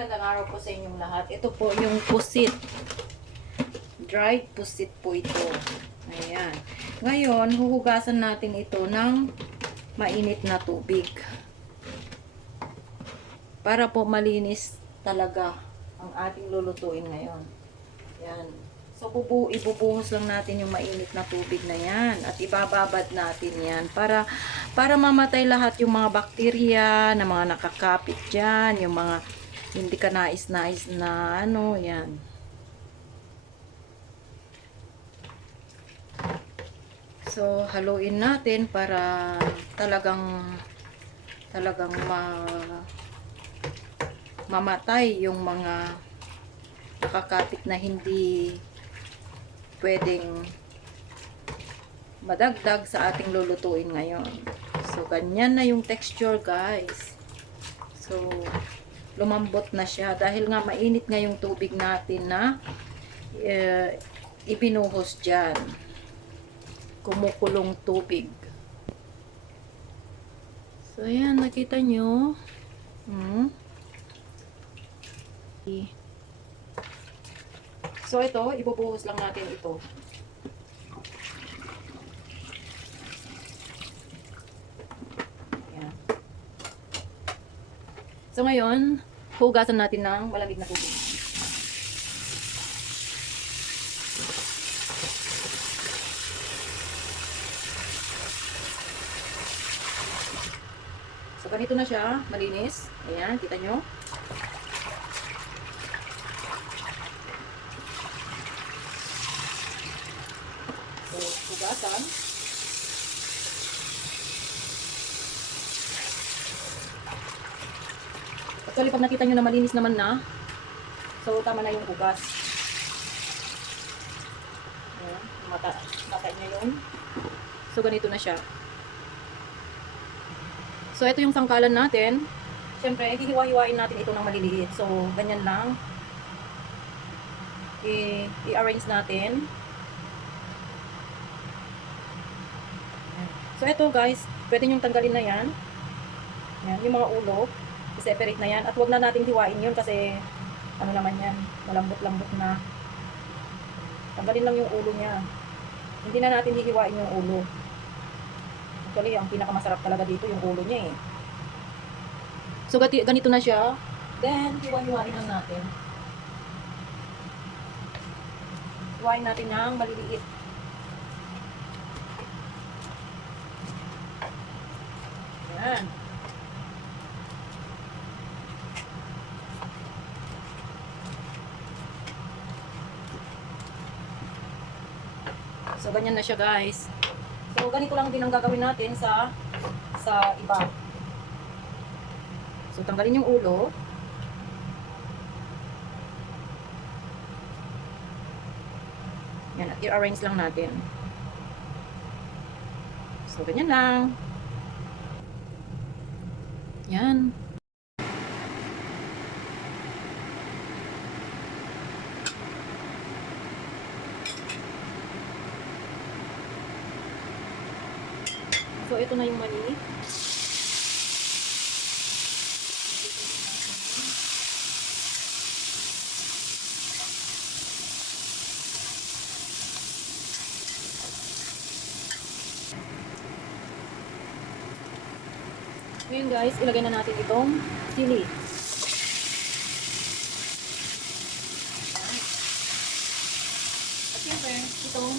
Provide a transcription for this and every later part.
magandang araw po sa inyong lahat. Ito po yung pusit. Dried pusit po ito. Ayan. Ngayon, huhugasan natin ito ng mainit na tubig. Para po malinis talaga ang ating lulutuin ngayon. Ayan. So, ibubuhos lang natin yung mainit na tubig na yan. At ibababad natin yan para mamatay lahat yung mga bakterya na mga nakakapit dyan, yung mga hindi ka nais-nais na ano, yan. So, haluin natin para talagang mamatay yung mga nakakapit na hindi pwedeng madagdag sa ating lulutuin ngayon. So, ganyan na yung texture, guys. So, lumambot na siya dahil nga mainit nga yung tubig natin na ibinuhos dyan. Kumukulong tubig. So, ayan, nakita nyo. So, ito, ibubuhos lang natin ito. Ayan. So, ngayon, hugasan natin ng malamig na tubig. So, ganito na siya, malinis. Ayan, kita nyo. So, hugasan. Actually, pag nakita nyo na malinis naman na, so, tama na yung hugas. Ayan, mata niya yun. So, ganito na siya. So, ito yung sangkalan natin. Siyempre, hihiwa-hiwain natin ito ng maliliit. So, ganyan lang. I-arrange natin. So, ito guys, pwede nyo tanggalin na yan. Yan, yung mga ulo. I-separate na yan. At huwag na natin hiwain yun kasi, ano naman yan, malambot-lambot na. Tanggalin lang yung ulo niya. Hindi na natin hihiwain yung ulo. Actually, ang pinakamasarap talaga dito yung ulo niya eh. So, ganito na siya. Then, hiwa-hiwain lang natin. Hiwain natin ng maliliit. Yan. So, ganyan na siya guys. So, ganito lang din ang gagawin natin sa iba. So, tanggalin yung ulo. Yan, at i-arrange lang natin. So, ganyan lang. Yan. So, ito na yung mani. Ngayon guys, ilagay na natin itong sili. At siyempre, itong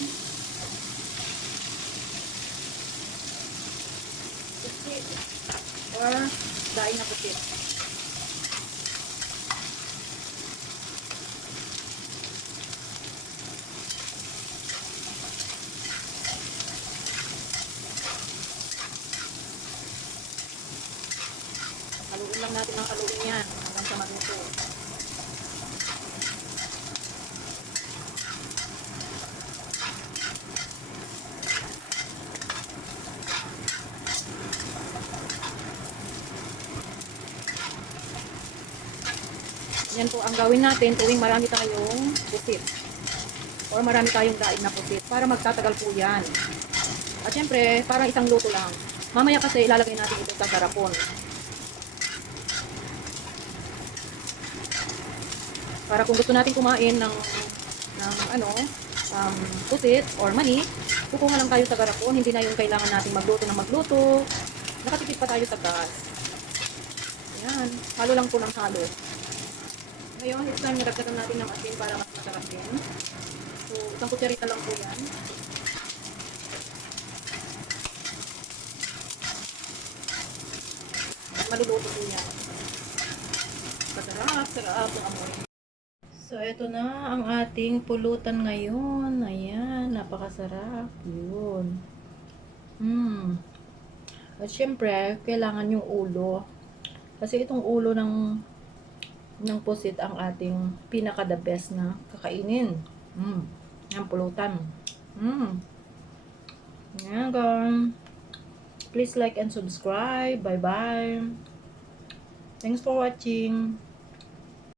pusit or daing na pusit. Haluin lang natin ang haluin yan hanggang sa maluto. Yan po ang gawin natin tuwing marami tayong pusit. Or marami tayong daing na pusit. Para magtatagal po yan. At syempre, parang isang luto lang. Mamaya kasi ilalagay natin ito sa garapon. Para kung gusto natin kumain ng ano, pusit or mani, kukuha lang tayo sa garapon. Hindi na yung kailangan natin magluto ng magluto. Nakatipid pa tayo sa gas. Ayan. Halo lang po ng halo. Ngayon, it's time nagdagdagan natin ng asin para mas masarap din. So, isang kutsarita lang po yan. Maluluto po yan. Masarap, sarap ang amoy. So, ito na ang ating pulutan ngayon. Ayan, napakasarap. Yun. At syempre, kailangan yung ulo. Kasi itong ulo ng pusit ang ating pinaka the best na kakainin. Ang pulutan. Yan, guys. Please like and subscribe. Bye-bye. Thanks for watching.